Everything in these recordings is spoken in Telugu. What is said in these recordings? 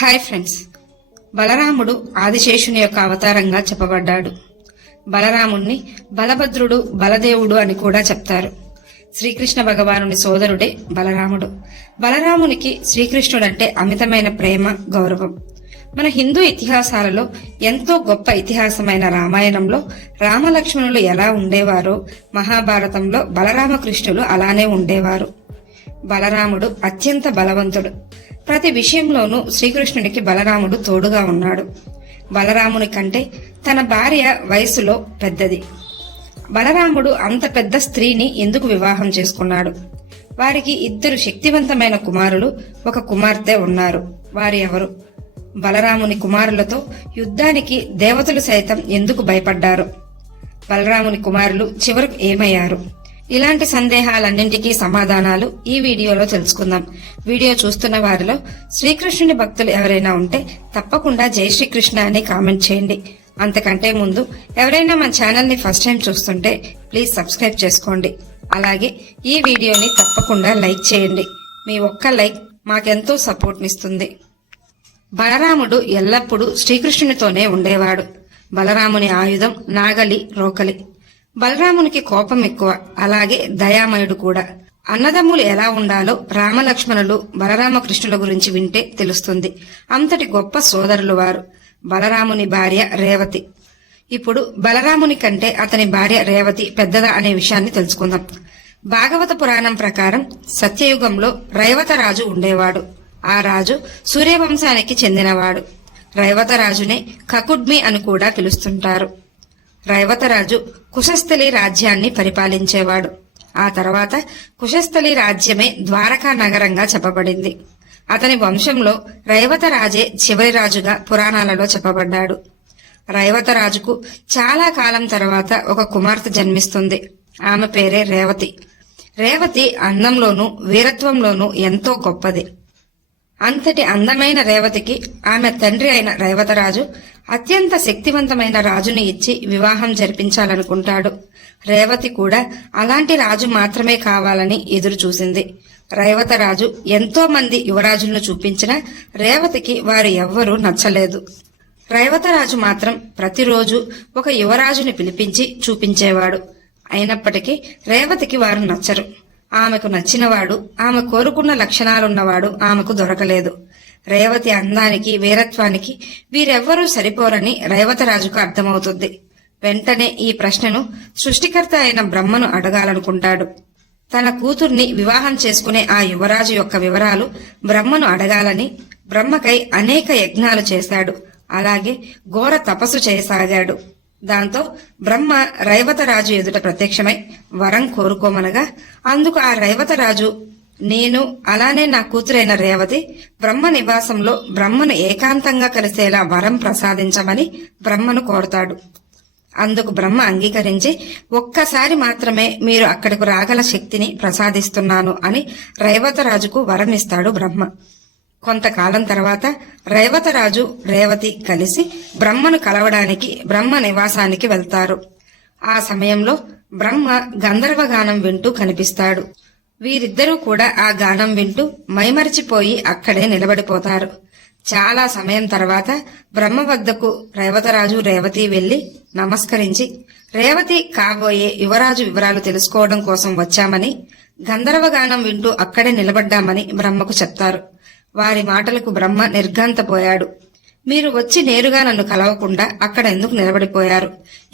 హాయ్ ఫ్రెండ్స్, బలరాముడు ఆదిశేషుని యొక్క అవతారంగా చెప్పబడ్డాడు. బలరాముణ్ణి బలభద్రుడు, బలదేవుడు అని కూడా చెప్తారు. శ్రీకృష్ణ భగవానుని సోదరుడే బలరాముడు. బలరామునికి శ్రీకృష్ణుడంటే అమితమైన ప్రేమ, గౌరవం. మన హిందూ ఇతిహాసాలలో ఎంతో గొప్ప ఇతిహాసమైన రామాయణంలో రామలక్ష్మణులు ఎలా ఉండేవారో, మహాభారతంలో బలరామకృష్ణులు అలానే ఉండేవారు. బలరాముడు అత్యంత బలవంతుడు. ప్రతి విషయంలోనూ శ్రీకృష్ణుడికి బలరాముడు తోడుగా ఉన్నాడు. బలరాముని కంటే తన భార్య వయసులో పెద్దది. బలరాముడు అంత పెద్ద స్త్రీని ఎందుకు వివాహం చేసుకున్నాడు? వారికి 2 శక్తివంతమైన కుమారులు, 1 కుమార్తె ఉన్నారు. వారు ఎవరు? బలరాముని కుమారులతో యుద్ధానికి దేవతలు సైతం ఎందుకు భయపడ్డారు? బలరాముని కుమారులు చివరకు ఏమయ్యారు? ఇలాంటి సందేహాలన్నింటికీ సమాధానాలు ఈ వీడియోలో తెలుసుకుందాం. వీడియో చూస్తున్న వారిలో శ్రీకృష్ణుని భక్తులు ఎవరైనా ఉంటే తప్పకుండా జై శ్రీకృష్ణ అని కామెంట్ చేయండి. అంతకంటే ముందు ఎవరైనా మన ఛానల్ ని ఫస్ట్ టైం చూస్తుంటే ప్లీజ్ సబ్స్క్రైబ్ చేసుకోండి. అలాగే ఈ వీడియోని తప్పకుండా లైక్ చేయండి. మీ ఒక్క లైక్ మాకెంతో సపోర్ట్ నిస్తుంది. బలరాముడు ఎల్లప్పుడూ శ్రీకృష్ణునితోనే ఉండేవాడు. బలరాముని ఆయుధం నాగలి, రోకలి. బలరామునికి కోపం ఎక్కువ, అలాగే దయామయుడు కూడా. అన్నదమ్ములు ఎలా ఉండాలో రామలక్ష్మణులు, బలరామకృష్ణుల గురించి వింటే తెలుస్తుంది. అంతటి గొప్ప సోదరులు వారు. బలరాముని భార్య రేవతి. ఇప్పుడు బలరాముని కంటే అతని భార్య రేవతి పెద్దదా అనే విషయాన్ని తెలుసుకుందాం. భాగవత పురాణం ప్రకారం సత్యయుగంలో రైవతరాజు ఉండేవాడు. ఆ రాజు సూర్యవంశానికి చెందినవాడు. రైవతరాజునే కకుడ్మి అని కూడా పిలుస్తుంటారు. రైవతరాజు కుశస్థలి రాజ్యాన్ని పరిపాలించేవాడు. ఆ తర్వాత కుశస్థలి రాజ్యమే ద్వారకా నగరంగా చెప్పబడింది. అతని వంశంలో రైవతరాజే చివరి రాజుగా పురాణాలలో చెప్పబడ్డాడు. రైవతరాజుకు చాలా కాలం తర్వాత 1 కుమార్తె జన్మిస్తుంది. ఆమె పేరే రేవతి. రేవతి అందంలోనూ వీరత్వంలోనూ ఎంతో గొప్పది. అంతటి అందమైన రేవతికి ఆమె తండ్రి అయిన రైవతరాజు అత్యంత శక్తివంతమైన రాజుని ఇచ్చి వివాహం జరిపించాలనుకుంటాడు. రేవతి కూడా అలాంటి రాజు మాత్రమే కావాలని ఎదురు చూసింది. రైవతరాజు ఎంతో మంది యువరాజులను చూపించినా రేవతికి వారు ఎవ్వరూ నచ్చలేదు. రైవతరాజు మాత్రం ప్రతిరోజు 1 యువరాజుని పిలిపించి చూపించేవాడు. అయినప్పటికీ రేవతికి వారు నచ్చరు. ఆమెకు నచ్చినవాడు, ఆమె కోరుకున్న లక్షణాలున్నవాడు ఆమెకు దొరకలేదు. రేవతి అందానికి, వీరత్వానికి వీరెవ్వరూ సరిపోరని రైవతరాజుకు అర్థమవుతుంది. వెంటనే ఈ ప్రశ్నను సృష్టికర్త అయిన బ్రహ్మను అడగాలనుకుంటాడు. తన కూతుర్ని వివాహం చేసుకునే ఆ యువరాజు యొక్క వివరాలు బ్రహ్మను అడగాలని బ్రహ్మకై అనేక యజ్ఞాలు చేశాడు. అలాగే ఘోర తపస్సు చేయసాగాడు. దాంతో బ్రహ్మ రైవతరాజు ఎదుట ప్రత్యక్షమై వరం కోరుకోమనగా అందుకు ఆ రైవతరాజు, నేను అలానే నా కూతురైన రేవతి బ్రహ్మ నివాసంలో బ్రహ్మను ఏకాంతంగా కలిసేలా వరం ప్రసాదించమని బ్రహ్మను కోరతాడు. అందుకు బ్రహ్మ అంగీకరించి, ఒక్కసారి మాత్రమే మీరు అక్కడకు రాగల శక్తిని ప్రసాదిస్తున్నాను అని రైవతరాజుకు వరం ఇస్తాడు బ్రహ్మ. కొంతకాలం తర్వాత రైవతరాజు, రేవతి కలిసి బ్రహ్మను కలవడానికి బ్రహ్మ నివాసానికి వెళ్తారు. ఆ సమయంలో బ్రహ్మ గంధర్వగానం వింటూ కనిపిస్తాడు. వీరిద్దరూ కూడా ఆ గానం వింటూ మైమరిచిపోయి అక్కడే నిలబడిపోతారు. చాలా సమయం తర్వాత బ్రహ్మ వద్దకు రైవతరాజు, రేవతి వెళ్లి నమస్కరించి, రేవతి కాబోయే యువరాజు వివరాలు తెలుసుకోవడం కోసం వచ్చామని, గంధర్వగానం వింటూ అక్కడే నిలబడ్డామని బ్రహ్మకు చెప్తారు. వారి మాటలకు బ్రహ్మ నిర్ఘాంతపోయాడు. మీరు వచ్చి నేరుగా నన్ను కలవకుండా అక్కడ ఎందుకు నిలబడిపోయారు?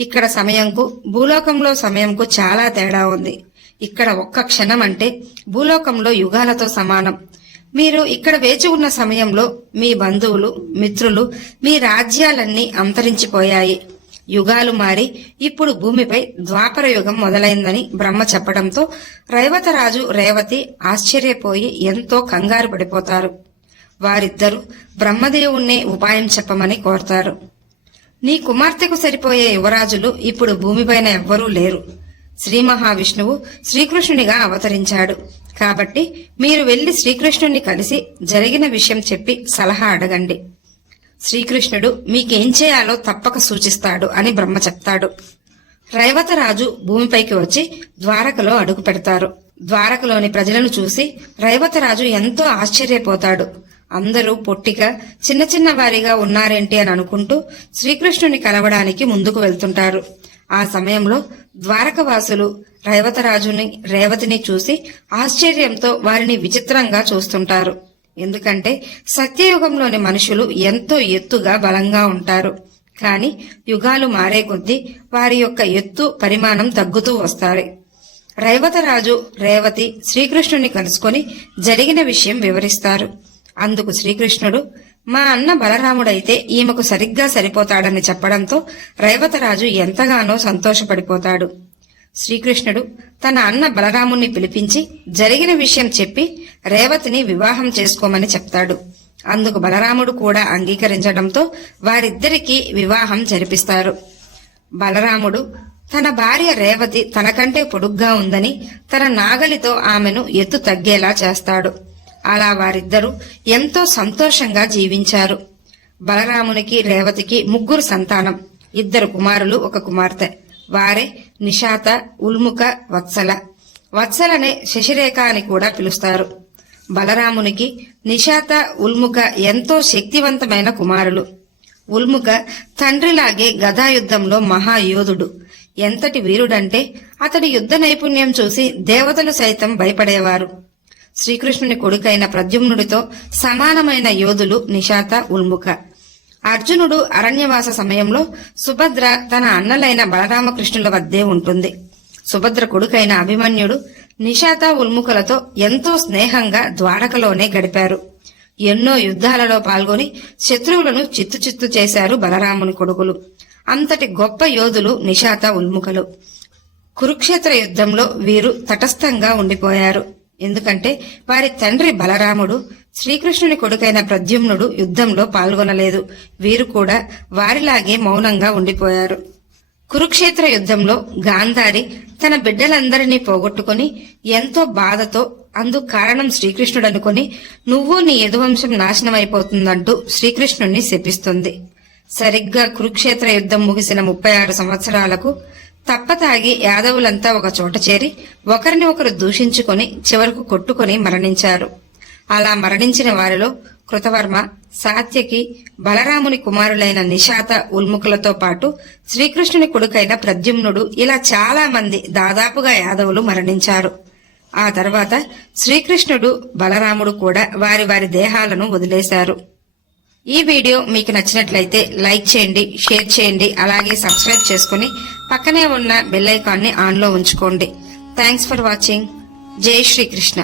ఇక్కడ సమయంకు, భూలోకంలో సమయంకు చాలా తేడా ఉంది. ఇక్కడ ఒక్క క్షణం అంటే భూలోకంలో యుగాలతో సమానం. మీరు ఇక్కడ వేచి ఉన్న సమయంలో మీ బంధువులు, మిత్రులు, మీ రాజ్యాలన్నీ అంతరించిపోయాయి. యుగాలు మారి ఇప్పుడు భూమిపై ద్వాపర యుగం మొదలైందని బ్రహ్మ చెప్పడంతో రైవతరాజు, రేవతి ఆశ్చర్యపోయి ఎంతో కంగారు పడిపోతారు. వారిద్దరూ బ్రహ్మదేవుణ్ణి ఉపాయం చెప్పమని కోరతారు. నీ కుమార్తెకు సరిపోయే యువరాజులు ఇప్పుడు భూమిపైన ఎవ్వరూ లేరు. శ్రీ మహావిష్ణువు శ్రీకృష్ణునిగా అవతరించాడు. కాబట్టి మీరు వెళ్లి శ్రీకృష్ణుణ్ణి కలిసి జరిగిన విషయం చెప్పి సలహా అడగండి. శ్రీకృష్ణుడు మీకేం చేయాలో తప్పక సూచిస్తాడు అని బ్రహ్మ చెప్తాడు. రైవతరాజు భూమిపైకి వచ్చి ద్వారకలో అడుగు పెడతారు. ద్వారకలోని ప్రజలను చూసి రైవతరాజు ఎంతో ఆశ్చర్యపోతాడు. అందరూ పొట్టిగా చిన్న చిన్న వారిగా ఉన్నారేంటి అని అనుకుంటూ శ్రీకృష్ణుని కలవడానికి ముందుకు వెళ్తుంటారు. ఆ సమయంలో ద్వారకవాసులు రేవతిని చూసి ఆశ్చర్యంతో వారిని విచిత్రంగా చూస్తుంటారు. ఎందుకంటే సత్యయుగంలోని మనుషులు ఎంతో ఎత్తుగా బలంగా ఉంటారు. కాని యుగాలు మారే కొద్దీ వారి యొక్క ఎత్తు పరిమాణం తగ్గుతూ వస్తాయి. రేవతి శ్రీకృష్ణుని కలుసుకొని జరిగిన విషయం వివరిస్తారు. అందుకు శ్రీకృష్ణుడు, మా అన్న బలరాముడైతే ఈమెకు సరిగ్గా సరిపోతాడని చెప్పడంతో రేవతరాజు ఎంతగానో సంతోషపడిపోతాడు. శ్రీకృష్ణుడు తన అన్న బలరాముణ్ణి పిలిపించి జరిగిన విషయం చెప్పి రేవతిని వివాహం చేసుకోమని చెప్తాడు. అందుకు బలరాముడు కూడా అంగీకరించడంతో వారిద్దరికీ వివాహం జరిపిస్తారు. బలరాముడు తన భార్య రేవతి తనకంటే పొడుగ్గా ఉందని తన నాగలితో ఆమెను ఎత్తు తగ్గేలా చేస్తాడు. అలా వారిద్దరూ ఎంతో సంతోషంగా జీవించారు. బలరామునికి రేవతికి 3 సంతానం, 2 కుమారులు, 1 కుమార్తె. వారే నిషాత, ఉల్ముక, వత్సల. వత్సలనే శశిరేఖ అని కూడా పిలుస్తారు. బలరామునికి నిషాత, ఉల్ముక ఎంతో శక్తివంతమైన కుమారులు. ఉల్ముక తండ్రిలాగే గదాయుద్ధంలో మహాయోధుడు. ఎంతటి వీరుడంటే అతడి యుద్ధ నైపుణ్యం చూసి దేవతలు సైతం భయపడేవారు. శ్రీకృష్ణుని కొడుకైన ప్రద్యుమ్నుడితో సమానమైన యోధులు నిషాత, ఉల్ముక. అర్జునుడు అరణ్యవాస సమయంలో సుభద్ర తన అన్నలైన బలరామకృష్ణుల వద్దే ఉంటుంది. సుభద్ర కొడుకైన అభిమన్యుడు నిషాత, ఉల్ముకలతో ఎంతో స్నేహంగా ద్వారకలోనే గడిపారు. ఎన్నో యుద్ధాలలో పాల్గొని శత్రువులను చిత్తు చేశారు బలరాముని కొడుకులు. అంతటి గొప్ప యోధులు నిషాత, ఉల్ముకలు. కురుక్షేత్ర యుద్ధంలో వీరు తటస్థంగా ఉండిపోయారు. ఎందుకంటే వారి తండ్రి బలరాముడు, శ్రీకృష్ణుని కొడుకైన ప్రద్యుమ్నుడు యుద్ధంలో పాల్గొనలేదు. వీరు కూడా వారిలాగే మౌనంగా ఉండిపోయారు. కురుక్షేత్ర యుద్ధంలో గాంధారి తన బిడ్డలందరినీ పోగొట్టుకుని ఎంతో బాధతో అందుకు కారణం శ్రీకృష్ణుడనుకుని నువ్వు నీ యదువంశం నాశనమైపోతుందంటూ శ్రీకృష్ణుణ్ణి శపిస్తుంది. సరిగ్గా కురుక్షేత్ర యుద్ధం ముగిసిన 36 సంవత్సరాలకు తప్పతాగి యాదవులంతా ఒక చోట చేరి ఒకరిని ఒకరు దూషించుకొని చివరకు కొట్టుకుని మరణించారు. అలా మరణించిన వారిలో కృతవర్మ, సాత్యకి, బలరాముని కుమారులైన నిషాత, ఉల్ముకులతో పాటు శ్రీకృష్ణుని కొడుకైన ప్రద్యుమ్నుడు, ఇలా చాలా మంది దాదాపుగా యాదవులు మరణించారు. ఆ తర్వాత శ్రీకృష్ణుడు, బలరాముడు కూడా వారి వారి దేహాలను వదిలేశారు. ఈ వీడియో మీకు నచ్చినట్లయితే లైక్ చేయండి, షేర్ చేయండి, అలాగే సబ్స్క్రైబ్ చేసుకుని పక్కనే ఉన్న బెల్ ఐకాన్ని ఆన్లో ఉంచుకోండి. Thanks for watching. జై శ్రీకృష్ణ.